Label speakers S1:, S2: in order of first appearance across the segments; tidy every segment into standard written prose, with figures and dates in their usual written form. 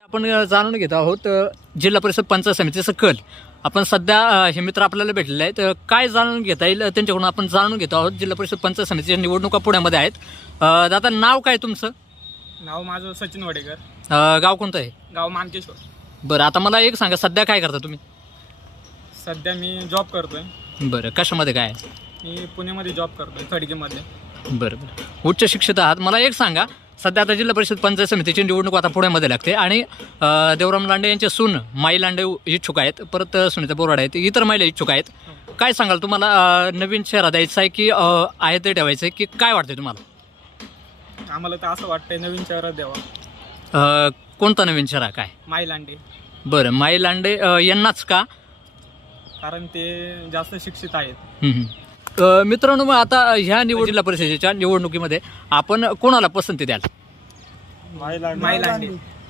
S1: आपण जाणून घेत आहोत जिल्हा परिषद पंचायत समितीचं कल. आपण सध्या हे मित्र आपल्याला भेटलेले आहेत. काय जाणून घेता येईल त्यांच्याकडून आपण जाणून घेतो आहोत. जिल्हा परिषद पंचायत समितीच्या निवडणुका पुण्यामध्ये आहेत. दादा, नाव काय तुमचं?
S2: नाव माझं सचिन वडेकर.
S1: गाव कोणतं आहे?
S2: गाव मानकेश्वर.
S1: बरं, आता मला एक सांगा, सध्या काय करता तुम्ही?
S2: सध्या मी जॉब करतोय.
S1: बरं, कशामध्ये काय?
S2: मी पुण्यामध्ये जॉब करतोय, खडकीमध्ये.
S1: बरं बरं, उच्च शिक्षित आहात. मला एक सांगा, सध्या आता जिल्हा परिषद पंचायत समितीची निवडणूक आता पुण्यामध्ये लागते आणि देवराम लांडे यांचे सून माई लांडे इच्छुक आहेत, परत सुनीता बोराडे आहेत, इतर महिला इच्छुक आहेत. काय सांगाल, तुम्हाला नवीन चेहरा द्यायचा आहे की आहे ते ठेवायचं आहे, की काय वाटतंय तुम्हाला?
S2: आम्हाला तर असं वाटतंय नवीन चेहरा द्यावा.
S1: कोणता नवीन चेहरा? काय?
S2: माई लांडे.
S1: बरं, माई लांडे यांनाच का?
S2: कारण ते जास्त शिक्षित आहेत.
S1: मित्रांनो, मग आता ह्या जिल्हा परिषदेच्या निवडणुकीमध्ये आपण कोणाला पसंती द्याल?
S2: माई लांडे.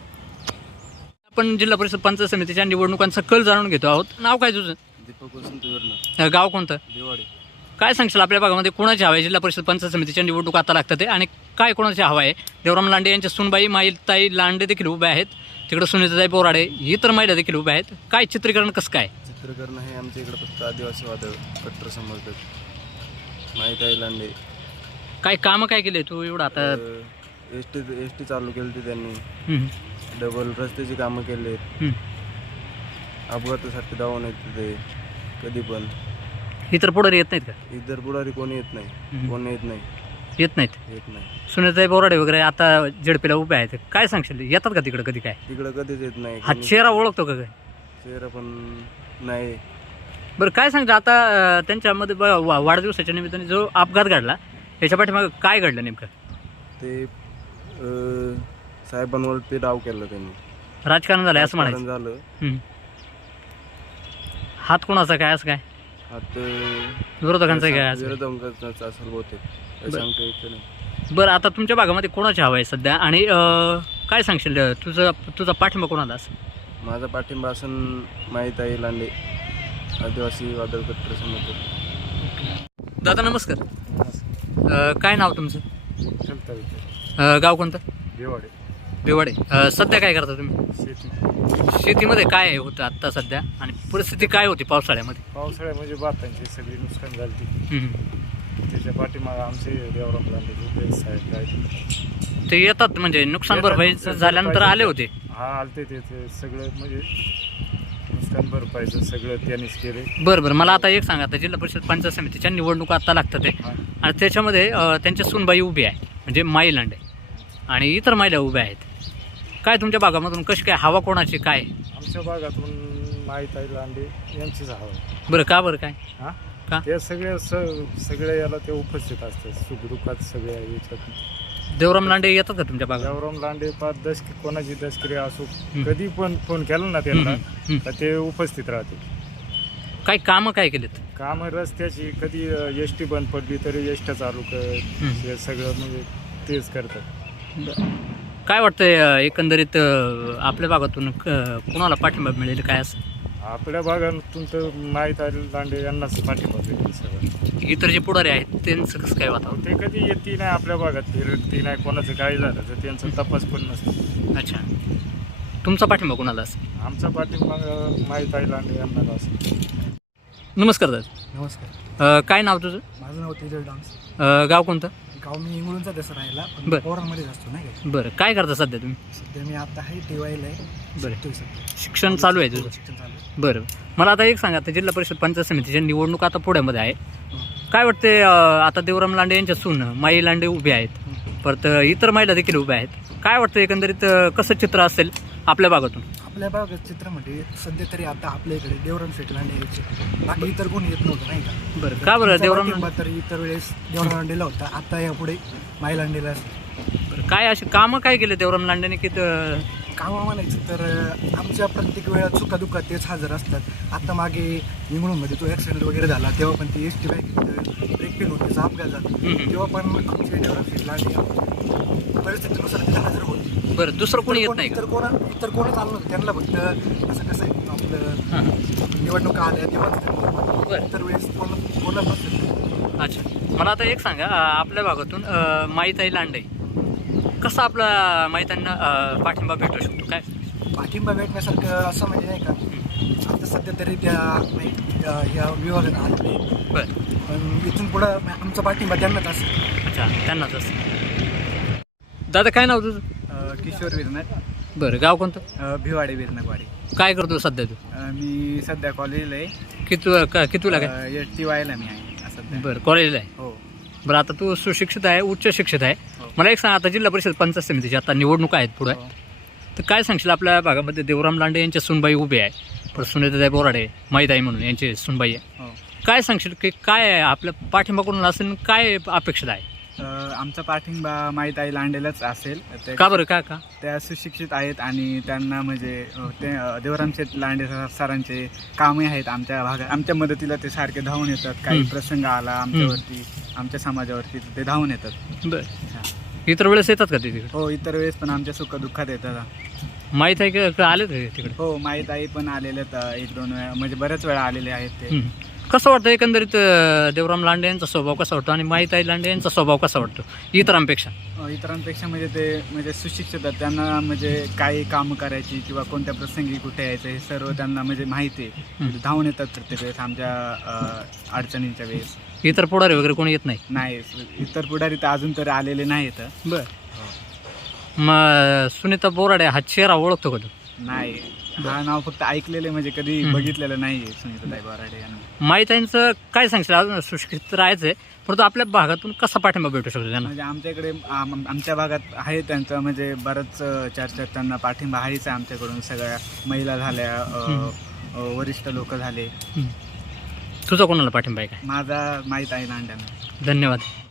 S1: आपण जिल्हा परिषद पंचायत समितीच्या निवडणुकांचा कल जाणून घेतो आहोत. नाव काय तुझं?
S3: दीपक वसंत विर्णा.
S1: गाव कोणतं?
S3: दिवाडी.
S1: काय सांगशील, आपल्या भागामध्ये कोणाची हवा आहे? जिल्हा परिषद पंचायत समितीच्या निवडणूक आता लागतात आणि काय कोणाची हवा आहे? देवराम लांडे यांच्या सुनबाई माईताई लांडे देखील उभ्या आहेत, तिकडे सुनीताताई बोराडे, इतर महिला देखील उभ्या आहेत. काय चित्रीकरण कसं काय?
S3: चित्रकरण हे आमच्या इकडे फक्त आदिवासी वादळ कट्टर समजतात. माईताई लांडे.
S1: काय कामं काय केले तू एवढं आता?
S3: एस टी चालू केली होती त्यांनी. डबल रस्त्याची कामं केली आहेत. अपघातासाठी धावून येत ते कधी पण.
S1: इतर पुढे येत नाहीत का?
S3: इतर पुढारी कोणी येत नाही. कोणी येत नाही.
S1: येत नाहीत. सुनीताताई बोराडे वगैरे आता झेडपीला उभे आहेत. काय सांगशील, येतात का तिकडे कधी? काय
S3: तिकडं कधीच येत नाही.
S1: हा चेहरा ओळखतो का? काय
S3: चेहरा पण नाही.
S1: बरं, काय सांगता आता त्यांच्यामध्ये वाढदिवसाच्या निमित्ताने जो अपघात घडला याच्या पाठीमागं काय घडलं नेमकं?
S3: ते साहेबांवरती डाव केला त्यांनी.
S1: राजकारण झालं असं म्हणायचं
S3: झालं.
S1: हात कोणाचा काय असं काय?
S3: हात
S1: विरोधकांचा काय असं?
S3: विरोधकांचा असेल बहुतेक, सांगता येत नाही.
S1: बरं, आता तुमच्या भागामध्ये कोणाची हवा आहे सध्या आणि काय सांगशील, तुझा पाठिंबा कोणाला असेल?
S3: माझा पाठिंबा असून माईताई लांडे, आदिवासी वादळ कट्टर समजतो.
S1: दादा नमस्कार. काय नाव तुमचं? गाव कोणतं? बेवाडे. सध्या काय करता तुम्ही? शेतीमध्ये काय होतं आता सध्या आणि परिस्थिती काय होती पावसाळ्यामध्ये?
S4: म्हणजे भातांची सगळी नुकसान झाली. त्याच्या पाठीमागे आमचे देवराम लांडे साहेब काय
S1: ते येतात, म्हणजे नुकसान भरपाई झाल्यानंतर आले होते?
S4: हा, आलते ते सगळं, म्हणजे नुकसान भरपाईचं सगळं त्यांनीच केले.
S1: बरं, मला आता एक सांगा, आता जिल्हा परिषद पंचायत समितीच्या निवडणुका आता लागतात आणि त्याच्यामध्ये त्यांच्या सुनबाई उभी आहे, म्हणजे माई लांडे, आणि इतर महिला उभ्या आहेत. काय तुमच्या भागामधून कशी काय हवा, कोणाची काय?
S4: आमच्या भागातून माईताई लांडे यांचीच हवा.
S1: बरं, का बरं काय?
S4: हा,
S1: का?
S4: ते सगळे याला ते उपस्थित असतात, सुखदुःखात सगळ्या याच्यात.
S1: देवराम लांडे येतात का तुमच्या भागात?
S4: देवराम लांडे कोणाची दशक्रिया असो, कधी पण फोन केला ना त्यांना तर ते उपस्थित राहते.
S1: काय कामं काय केलेत?
S4: कामं रस्त्याची, कधी एस टी बंद पडली तरी एस टी चालू कर, हे सगळं म्हणजे तेच करतात.
S1: काय वाटतंय एकंदरीत आपल्या भागातून कोणाला पाठिंबा मिळेल काय असं?
S4: आपल्या भागातून तर माईताई लांडे यांनाच पाठिंबा भेटेल सगळं.
S1: इतर जे पुढारी आहेत त्यांचं कसं काय वातावरण?
S4: ते कधी येते नाही आपल्या भागात, फिरती नाही, कोणाचं काय झालं तर त्यांचा तपास पण नसतो.
S1: अच्छा, तुमचा पाठिंबा कोणाला असेल?
S4: आमचा पाठिंबा माईताई लांडे यांना असेल.
S1: नमस्कार दादा.
S5: नमस्कार.
S1: काय नाव तुझं?
S5: माझं नाव तेजल डान्स.
S1: गाव कोणतं?
S5: गाव मी इंगळूनचा तसं राहिला, पण
S1: बरं.
S5: पोरांमध्येच असतो नाही का.
S1: बरं, काय करता सध्या तुम्ही?
S5: सध्या मी आता आहे टीवायला आहे.
S1: बरं.
S5: शिकतोय सध्या.
S1: शिक्षण चालू आहे तुझं?
S5: शिक्षण चालू आहे.
S1: बरं, मला आता एक सांगा, आता जिल्हा परिषद पंचायत समितीच्या निवडणूक आता पुण्यामध्ये आहे. काय वाटते, आता देवराम लांडे यांच्या सून माई लांडे उभे आहेत, परत इतर महिला देखील उभ्या आहेत. काय वाटतं एकंदरीत कसं चित्र असेल आपल्या भागातून?
S5: आपल्या भागात चित्र म्हणजे सध्या तरी आता आपल्या इकडे देवराम शेठ लांडे यायचे, बाकी इतर कोणी येत नव्हतं नाही का.
S1: बरं, का बरं देवराम?
S5: तर इतर वेळेस देवराम लांडेला होता, आता यापुढे माई लांडेला.
S1: बरं, काय अशी कामं काय केले देवराम लांडेने की
S5: कामं म्हणायचं तर आमच्या प्रत्येक वेळा चुकादुखा तेच हजर असतात. आता मागे इंगळूनमध्ये तो ॲक्सिडेंट वगैरे झाला तेव्हा पण ती एस टी बँक ब्रेक फेल होते, अपघात झाला तेव्हा पण आमचे देवराम शेठ लांडे परिस्थितीनुसार तिथे हजर होती.
S1: बरं, दुसरं कोणी येत नाही का?
S5: इतर कोणच आलं नव्हतं त्यांना, फक्त असं कसं आहे आपलं निवडणुका आल्या तेव्हा, इतर वेळेस कोणच नसतं.
S1: अच्छा, मला आता एक सांगा, आपल्या भागातून माईताई लांडे कसा आपला माहित्यांना पाठिंबा भेटू शकतो काय?
S5: पाठिंबा भेटण्यासारखं असं म्हणजे नाही का, आता सध्या तरी त्या या विभागात आलेले,
S1: बरं.
S5: पण इथून पुढं आमचा पाठिंबा त्यांनाच असेल.
S1: अच्छा, त्यांनाच असं. दादा काय नाव तुझं?
S2: किशोर विरनाथ,
S1: बरं, गाव कोणतं?
S2: भिवाडे विरनकवाडी.
S1: काय करतो सध्या तू?
S2: मी सध्या कॉलेजला आहे,
S1: कितवीला काय?
S2: TYला मी आहे सध्या.
S1: बरं, कॉलेजला आहे.
S2: हो.
S1: बरं, आता तू सुशिक्षित आहे, उच्च शिक्षित आहे.
S2: हो.
S1: मला एक सांग, आता जिल्हा परिषद पंचायत समितीची आता निवडणुका आहेत पुढे,
S2: हो.
S1: तर काय सांगशील? आपल्या भागामध्ये देवराम लांडे यांचे सुनबाई उभे आहे, परत सुनीताताई बोराडे, माईताई म्हणून यांची सुनबाई आहे.
S2: हो.
S1: काय सांगशील की काय आहे आपल्या पाठिंबा कोणाला असेल, काय अपेक्षित आहे?
S2: आमचा पाठिंबा माईताई लांडेलाच असेल.
S1: का बरं? का
S2: त्या सुशिक्षित आहेत आणि त्यांना म्हणजे ते देवराम शेठ लांडे सरांचे कामही आहेत आमच्या भागात. आमच्या मदतीला ते सारखे धावून येतात. काही प्रसंग आला आमच्यावरती, आमच्या समाजावरती, ते धावून येतात.
S1: बरं, इतर वेळेस येतात का ते तिकडे?
S2: हो, इतर वेळेस पण आमच्या सुखदुःखात येतात.
S1: माहीत आहे का आले ते तिकडे?
S2: हो, माईताई पण आलेले आहेत 1-2 वेळा, म्हणजे बऱ्याच वेळा आलेले आहेत ते.
S1: कसं वाटतं एकंदरीत देवराम लांडे यांचा स्वभाव कसा वाटतो आणि माईताई लांडे यांचा स्वभाव कसा वाटतो इतरांपेक्षा?
S2: इतरांपेक्षा म्हणजे ते म्हणजे सुशिक्षित आहेत. त्यांना म्हणजे काही कामं करायची किंवा कोणत्या प्रसंगी कुठे यायचं हे सर्व त्यांना म्हणजे माहिती आहे. धावून येतात प्रत्येक वेळेस आमच्या अडचणींच्या वेळेस.
S1: इतर पुढारी वगैरे कोणी येत नाही?
S2: नाही, इतर पुढारी तर अजून तरी आलेले नाहीत.
S1: बरं. मग सुनीता बोराडे हा चेहरा ओळखतो का तू?
S2: नाही, हा नाव फक्त ऐकलेले, म्हणजे कधी बघितलेलं नाही आहे सुनीताताई बोराडे यांना.
S1: माईताईंचं काय सांगशील? अजून सुशिक्षित राहायचं आहे, परंतु आपल्या भागातून कसा पाठिंबा भेटू शकतो त्यांना?
S2: म्हणजे आमच्याकडे आमच्या भागात आहे त्यांचं म्हणजे बरंच चर्चा, त्यांना पाठिंबा आहेच आहे आमच्याकडून. सगळ्या महिला झाल्या, वरिष्ठ लोक झाले.
S1: तुझा कोणाला पाठिंबा आहे काय?
S2: माझा माहीत आहे लांड्यांना.
S1: धन्यवाद.